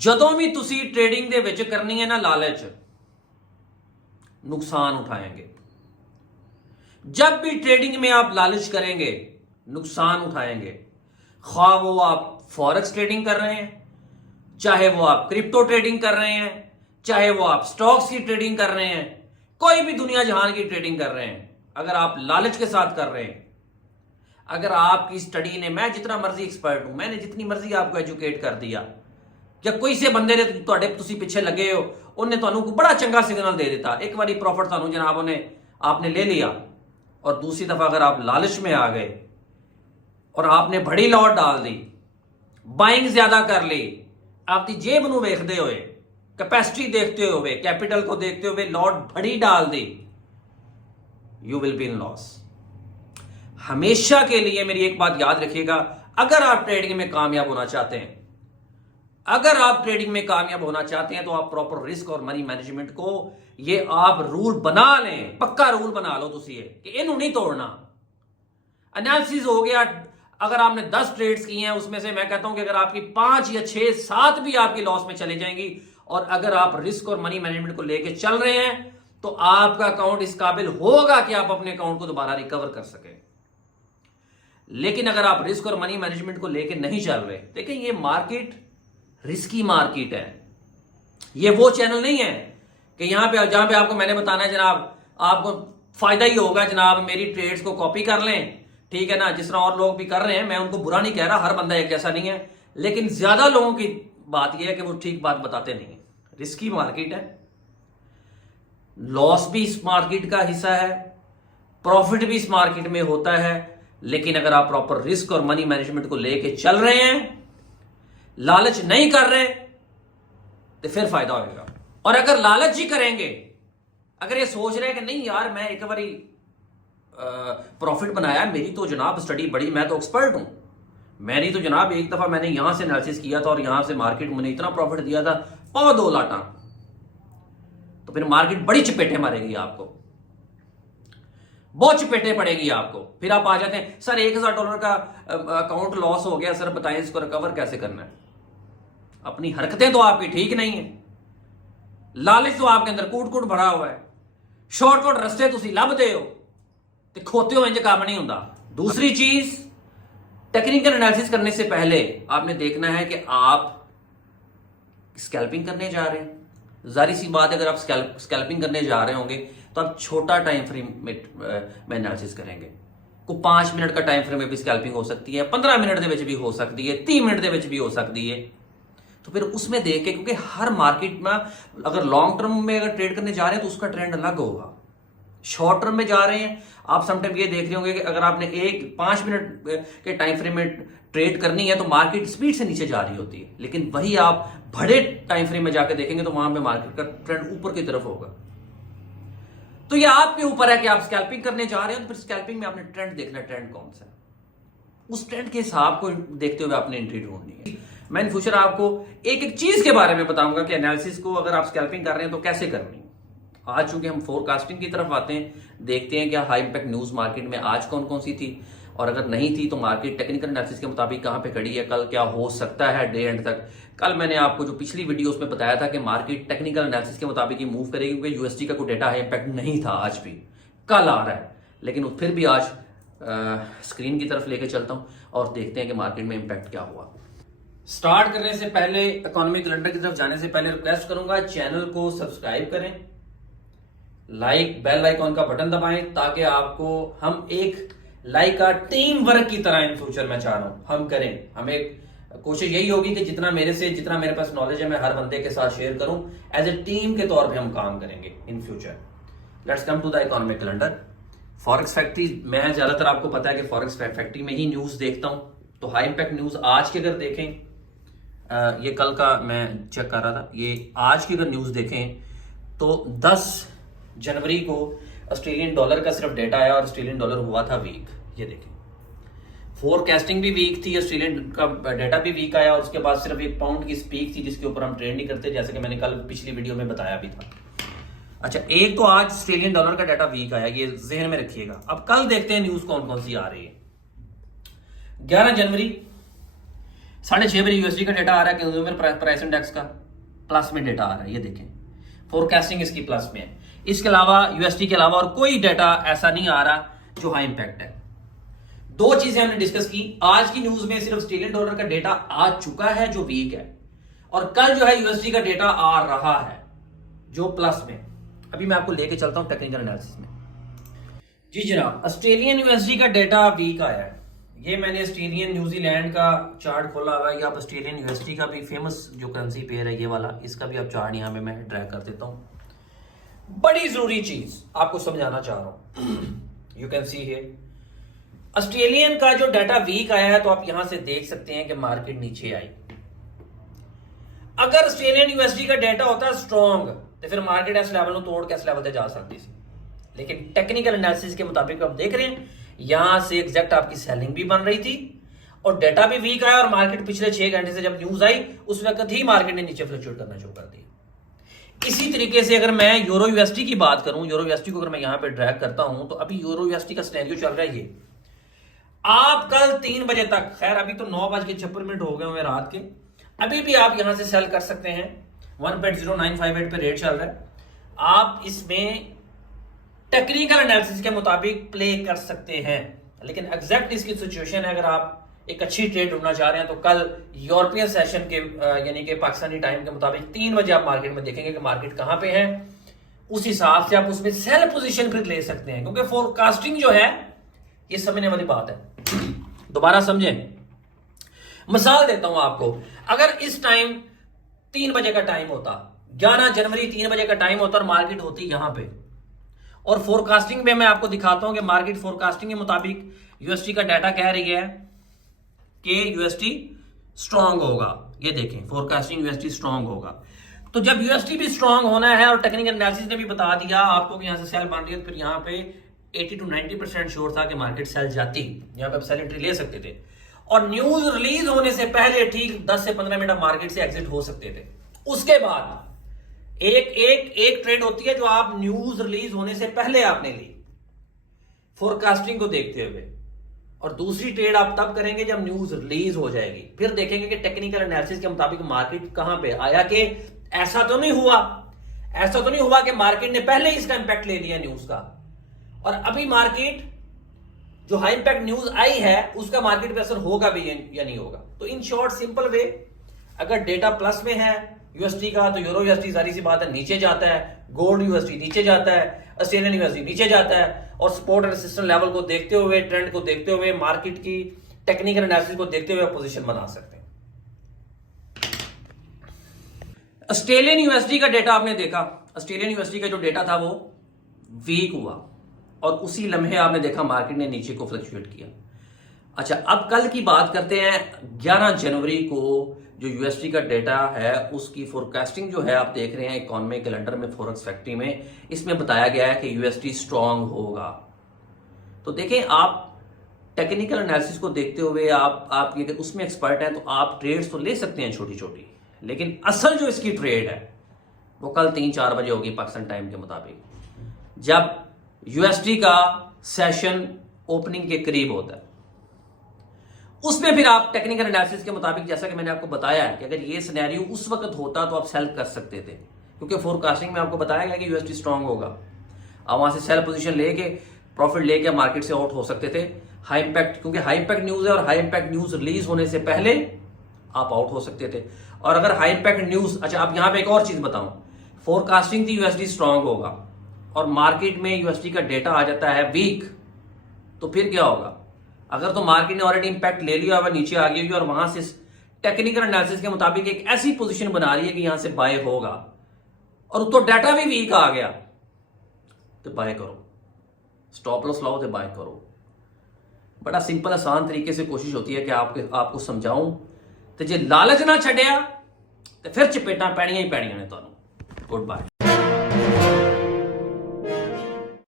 ਜਦੋਂ भी तुसी ट्रेडिंग ਦੇ ਵਿੱਚ करनी है ना लालच, नुकसान उठाएंगे। जब भी ट्रेडिंग में आप लालच करेंगे नुकसान उठाएंगे। ख्वाह वो आप फॉरेक्स ट्रेडिंग कर रहे हैं, चाहे वो आप क्रिप्टो ट्रेडिंग कर रहे हैं, चाहे वो आप स्टॉक्स की ट्रेडिंग कर रहे हैं, कोई भी दुनिया जहान की ट्रेडिंग कर रहे हैं, अगर आप लालच के साथ कर रहे हैं, अगर आपकी स्टडी ने, मैं जितना मर्जी एक्सपर्ट हूं, मैंने जितनी मर्जी आपको एजुकेट कर दिया, ਜਾਂ ਕਿਸੇ ਬੰਦੇ ਨੇ ਤੁਹਾਡੇ ਤੁਸੀਂ ਪਿੱਛੇ ਲੱਗੇ ਹੋ, ਉਹਨੇ ਤੁਹਾਨੂੰ ਕੋਈ ਬੜਾ ਚੰਗਾ सिग्नल दे देता, एक बारी प्रॉफिट ਤੁਹਾਨੂੰ जनाब आपने ले लिया, और दूसरी दफा अगर आप लालच में आ गए और आपने बड़ी लॉट डाल दी, बाइंग ज्यादा कर ली, आपकी जेब ਨੂੰ ਵੇਖਦੇ ਹੋਏ, कैपेसिटी देखते हुए, कैपिटल को देखते हुए लॉट बड़ी डाल दी, you will be in loss. हमेशा के लिए मेरी एक बात याद रखिएगा, अगर आप ट्रेडिंग में कामयाब होना चाहते हैं, अगर आप ट्रेडिंग में कामयाब होना चाहते हैं, तो आप प्रॉपर रिस्क और मनी मैनेजमेंट को ये आप रूल बना लें, पक्का रूल बना लो तुसी ये कि इन्हों नहीं तोड़ना। एनालिसिस हो गया, अगर आपने 10 ट्रेड्स किए हैं, उसमें से मैं कहता हूं कि अगर आपकी 5 या 6 7 भी आपकी लॉस में चली जाएंगी, और अगर आप रिस्क और मनी मैनेजमेंट को लेके चल रहे हैं, तो आपका अकाउंट इस काबिल होगा कि आप अपने अकाउंट को दोबारा रिकवर कर सके। लेकिन अगर आप रिस्क और मनी मैनेजमेंट को लेके नहीं चल रहे, देखिए ये मार्केट रिस्की मार्केट है, ये वो चैनल नहीं है कि यहां पे जहां पे आपको मैंने बताना है जनाब आपको फायदा ही होगा, जनाब मेरी ट्रेड्स को कॉपी कर लें, ठीक है ना, जिस तरह और लोग भी कर रहे हैं, मैं उनको बुरा नहीं कह रहा, हर बंदा एक जैसा नहीं है, लेकिन ज्यादा लोगों की बात यह है कि वो ठीक बात बताते नहीं है। रिस्की मार्केट है, लॉस भी इस मार्केट का हिस्सा है, प्रॉफिट भी इस मार्केट में होता है, लेकिन अगर आप प्रॉपर रिस्क और मनी मैनेजमेंट को लेके चल रहे हैं, लालच नहीं कर रहे, तो फिर फायदा होगा। और अगर लालच ही करेंगे, अगर ये सोच रहे हैं कि नहीं यार मैं एक बारी प्रॉफिट बनाया, मेरी तो जनाब स्टडी बड़ी, मैं तो एक्सपर्ट हूं, मैंने तो जनाब एक दफा मैंने यहां से एनालिसिस किया था और यहां से मार्केट मैंने इतना प्रॉफिट दिया था, 2 लाटा, तो फिर मार्केट बड़ी चपेटे मारेगी आपको, बहुत चपेटे पड़ेगी आपको। फिर आप आ जाते हैं सर $1000 का अकाउंट लॉस हो गया, सर बताएं इसको रिकवर कैसे करना है। अपनी हरकतें तो आपकी ठीक नहीं है, लालच तो आपके अंदर कूट कूट भरा हुआ है, शॉर्टकट रस्ते तुसी लभदे हो ते खोते हो, इंज काम नहीं होता। दूसरी चीज, टेक्निकल एनालिसिस करने से पहले आपने देखना है कि आप स्कैल्पिंग करने जा रहे हैं। जारी सी बात है, अगर आप स्कैल्पिंग करने जा रहे होंगे तो आप छोटा टाइम फ्रेम में एनालिसिस करेंगे। को 5 मिनट का टाइम फ्रेम में भी स्कैल्पिंग हो सकती है, 15 मिनट के भी हो सकती है, 30 मिनट के भी हो सकती है। तो फिर उसमें देख के, क्योंकि हर मार्केट में अगर लॉन्ग टर्म में अगर ट्रेड करने जा रहे हैं तो उसका ट्रेंड अलग होगा। शॉर्ट टर्म में जा रहे हैं, आप समटाइम ये देख रहे होंगे कि अगर आपने 5 मिनट के टाइम फ्रेम में ट्रेड करनी है तो मार्केट स्पीड से नीचे जा रही होती है, लेकिन वही आप बड़े टाइम फ्रेम में जाकर देखेंगे तो वहां पे मार्केट का ट्रेंड ऊपर की तरफ होगा। तो ये आपके ऊपर है कि आप स्कैल्पिंग करने जा रहे हो, तो फिर स्कैल्पिंग में आपने ट्रेंड देखना है, ट्रेंड कौन सा है, उस ट्रेंड के हिसाब को देखते हुए आपने एंट्री ढूंढनी है। मैं इन फ्यूचर आपको एक एक चीज के बारे में बताऊंगा कि एनालिसिस को अगर आप स्कैल्पिंग कर रहे हैं तो कैसे करनी है। आज चूंकि हम फोरकास्टिंग की तरफ आते हैं, देखते हैं क्या हाई इंपैक्ट न्यूज मार्केट में आज कौन कौन सी थी, और अगर नहीं थी तो मार्केट टेक्निकल एनालिसिस के मुताबिक कहां पे खड़ी है, कल क्या हो सकता है डे एंड तक। कल मैंने आपको जो पिछली वीडियोस में बताया था कि मार्केट टेक्निकल एनालिसिस के मुताबिक ही मूव करेगी, क्योंकि यूएसडी का कोई डेटा हाई इंपैक्ट नहीं था, आज भी कल आ रहा है, लेकिन फिर भी आज स्क्रीन की तरफ लेके चलता हूं और देखते हैं कि मार्केट में इंपैक्ट क्या हुआ। स्टार्ट करने से पहले, इकोनॉमिक कैलेंडर की तरफ जाने से पहले रिक्वेस्ट करूंगा चैनल को सब्सक्राइब करें, लाइक बेल आइकॉन का बटन दबाएं, ताकि आपको हम एक लाइक का टीम वर्क की तरह इन फ्यूचर में चाह रहा हूं हम करें। हमें कोशिश यही होगी कि जितना मेरे पास नॉलेज है मैं हर बंदे के साथ शेयर करूं, एज ए टीम के तौर पे हम काम करेंगे in future. Let's come to the economic calendar. Forex Factory, मैं ज्यादातर आपको पता है कि फॉरेक्स फैक्ट्री में ही न्यूज देखता हूं, तो हाई इंपैक्ट न्यूज आज की अगर देखें, ये कल का मैं चेक कर रहा था, ये आज की अगर न्यूज देखें तो 10 जनवरी को ऑस्ट्रेलियन डॉलर का सिर्फ डेटा आया और ऑस्ट्रेलियन डॉलर हुआ था वीक। ये देखें, फोरकास्टिंग भी वीक थी, ऑस्ट्रेलियन का डेटा भी वीक आया, और उसके बाद सिर्फ एक पाउंड की स्पीक थी जिसके ऊपर हम ट्रेड नहीं करते, जैसे कि मैंने कल पिछली वीडियो में बताया भी था। अच्छा, एक तो आज ऑस्ट्रेलियन डॉलर का डाटा वीक आया, ये जहन में रखिएगा। अब कल देखते हैं न्यूज कौन कौन सी आ रही है। 11 जनवरी 6.5 बजे यूएसडी का डेटा आ रहा है, कंज्यूमर प्राइस इंडेक्स का प्लस में डेटा आ रहा है, ये देखें फोरकास्टिंग इसकी प्लस में है। इसके अलावा यूएसडी के अलावा और कोई डाटा ऐसा नहीं आ रहा जो हाई इंपैक्ट है। दो चीजें हमने डिस्कस की। आज की न्यूज में सिर्फ ऑस्ट्रेलियन डॉलर का डेटा आ चुका है जो वीक है, और कल जो है यूएसडी का डेटा आ रहा है जो प्लस में। अभी मैं आपको लेके चलता हूं टेक्निकल एनालिसिस में। जी जनाब, ऑस्ट्रेलियन यूएसडी का डेटा वीक आया है। ये मैंने ऑस्ट्रेलियन न्यूजीलैंड का चार्ट खोला हुआ है, या आप ऑस्ट्रेलियन यूएसडी का भी फेमस जो करेंसी पेयर है ये वाला, इसका भी आप चार्ट यहां पे मैं ड्रैग कर देता हूं। बड़ी जरूरी चीज आपको समझाना चाह रहा हूं। You can see here Australian का जो डाटा वीक आया है, तो आप यहां से देख सकते हैं कि मार्केट नीचे आई। अगर ऑस्ट्रेलियन यूएसडी का डाटा होता स्ट्रॉन्ग तो फिर मार्केट इस लेवल को तोड़ के इस लेवल पे जा सकती थी, लेकिन टेक्निकल एनालिसिस के मुताबिक आप देख रहे हैं यहां से एग्जैक्ट आपकी सेलिंग भी बन रही थी और डाटा भी वीक आया, और मार्केट पिछले 6 घंटे से जब न्यूज आई उस वक्त ही मार्केट ने नीचे फ्लक्चुएट करना शुरू कर दिया। इसी तरीके से अगर मैं यूरो यूएसडी की बात करूं, यूरो यूएसडी को अगर मैं यहां पे ड्रैग करता हूं, तो अभी यूरो यूएसडी का सिनेरियो चल रहा है ये। आप कल 3 बजे तक, खैर अभी तो 9:56 हो गए हुए रात के, अभी भी आप यहां से सेल कर सकते हैं। 1.0958 पे रेट चल रहा है। आप इसमें टेक्निकल एनालिसिस के मुताबिक प्ले कर सकते हैं, लेकिन एग्जैक्ट इसकी सिचुएशन है, अगर आप एक अच्छी ट्रेड ढूंढना चाह रहे हैं तो कल यूरोपियन सेशन के यानी कि पाकिस्तानी टाइम के मुताबिक 3 बजे आप मार्केट में देखेंगे कि मार्केट कहां पे है। उस हिसाब से आप उसमें सेल पोजीशन फिर ले सकते हैं, क्योंकि फोरकास्टिंग जो है ये समझने वाली बात है। दोबारा समझें, मिसाल देता हूं आपको। अगर इस टाइम 3 बजे का टाइम होता, 11 जनवरी 3 बजे का टाइम होता और मार्केट होती यहां पे, और फोरकास्टिंग में मैं आपको दिखाता हूं कि मार्केट फोरकास्टिंग के मुताबिक यूएसडी का डाटा कह रही है कि यूएसडी स्ट्रांग होगा। ये देखें फोरकास्टिंग यूएसडी स्ट्रांग होगा। तो जब यूएसडी भी स्ट्रांग होना है और टेक्निकल एनालिसिस ने भी बता दिया आपको कि यहां से सेल बन रही है, फिर यहां पे 80 to 90% श्योर था कि मार्केट सेल जाती, यहां पे आप सेल एंट्री ले सकते थे, और न्यूज रिलीज होने से पहले ठीक 10 से 15 मिनट मार्केट से एग्जिट हो सकते थे। उसके बाद एक ट्रेड होती है जो आप न्यूज रिलीज होने से पहले आपने ली फोरकास्टिंग को देखते हुए, और दूसरी ट्रेड आप तब करेंगे जब न्यूज रिलीज हो जाएगी। फिर देखेंगे कि टेक्निकल एनालिसिस के मुताबिक मार्केट कहां पे आया, कि ऐसा तो नहीं हुआ कि मार्केट ने पहले ही इसका इंपैक्ट ले लिया न्यूज का, और अभी मार्केट जो हाई इंपैक्ट न्यूज आई है उसका मार्केट पे असर होगा भी या नहीं होगा। तो इन शॉर्ट सिंपल वे, अगर डेटा प्लस में है यूएसडी का, तो यूरो यूएसडी जारी सी बात है नीचे जाता है, गोल्ड यूएसडी नीचे जाता है, ऑस्ट्रेलियन यूएसडी नीचे जाता है, और सपोर्ट एंड रेजिस्टेंस लेवल को देखते हुए, ट्रेंड को देखते हुए, मार्केट की टेक्निकल एनालिसिस को देखते हुए पोजीशन बना सकते हैं। ऑस्ट्रेलियन यूएसडी का डेटा आपने देखा, ऑस्ट्रेलियन यूएसडी का जो डेटा था वो वीक हुआ, और उसी लम्हे आपने देखा मार्केट ने नीचे को फ्लक्चुएट किया। अच्छा, अब कल की बात करते हैं। 11 जनवरी को जो यूएसडी का डेटा है उसकी फोरकास्टिंग जो है आप देख रहे हैं इकोनॉमी कैलेंडर में, फॉरेक्स फैक्ट्री में, इसमें बताया गया है कि यूएसडी स्ट्रांग होगा। तो देखें, आप टेक्निकल एनालिसिस को देखते हुए आप ये उसमें एक्सपर्ट हैं तो आप ट्रेड्स तो ले सकते हैं छोटी छोटी, लेकिन असल जो इसकी ट्रेड है वो कल 3-4 बजे होगी पाकिस्तान टाइम के मुताबिक, जब यूएसडी का सेशन ओपनिंग के करीब होता है। उसमें फिर आप टेक्निकल एनालिसिस के मुताबिक, जैसा कि मैंने आपको बताया है कि अगर ये सिनेरियो उस वक्त होता तो आप सेल कर सकते थे, क्योंकि फोरकास्टिंग में आपको बताया गया कि यूएसडी स्ट्रांग होगा। आप वहां से सेल पोजीशन लेके प्रॉफिट लेके मार्केट से आउट हो सकते थे। हाई इंपैक्ट, क्योंकि हाई इंपैक्ट न्यूज है और हाई इंपैक्ट न्यूज रिलीज होने से पहले आप आउट हो सकते थे। और अगर हाई इंपैक्ट न्यूज, अच्छा आप यहां पर एक और चीज बताऊं, फोरकास्टिंग थी यूएसडी स्ट्रांग होगा और मार्केट में यूएसडी का डेटा आ जाता है वीक, तो फिर क्या होगा? अगर तो मार्केट ने ऑलरेडी इंपैक्ट ले लिया और नीचे आ गई और वहां से टेक्निकल एनालिसिस के मुताबिक एक ऐसी पोजीशन बना रही है कि यहां से बाय होगा, और तो डाटा भी वीक आ गया, तो बाय करो, स्टॉप लॉस लाओ तो बाय करो। बड़ा सिंपल आसान तरीके से कोशिश होती है कि आपको समझाऊं, तो जे लालच ना छड़िया तो फिर चपेटा पैणियां ही पैणियां ने। Good bye.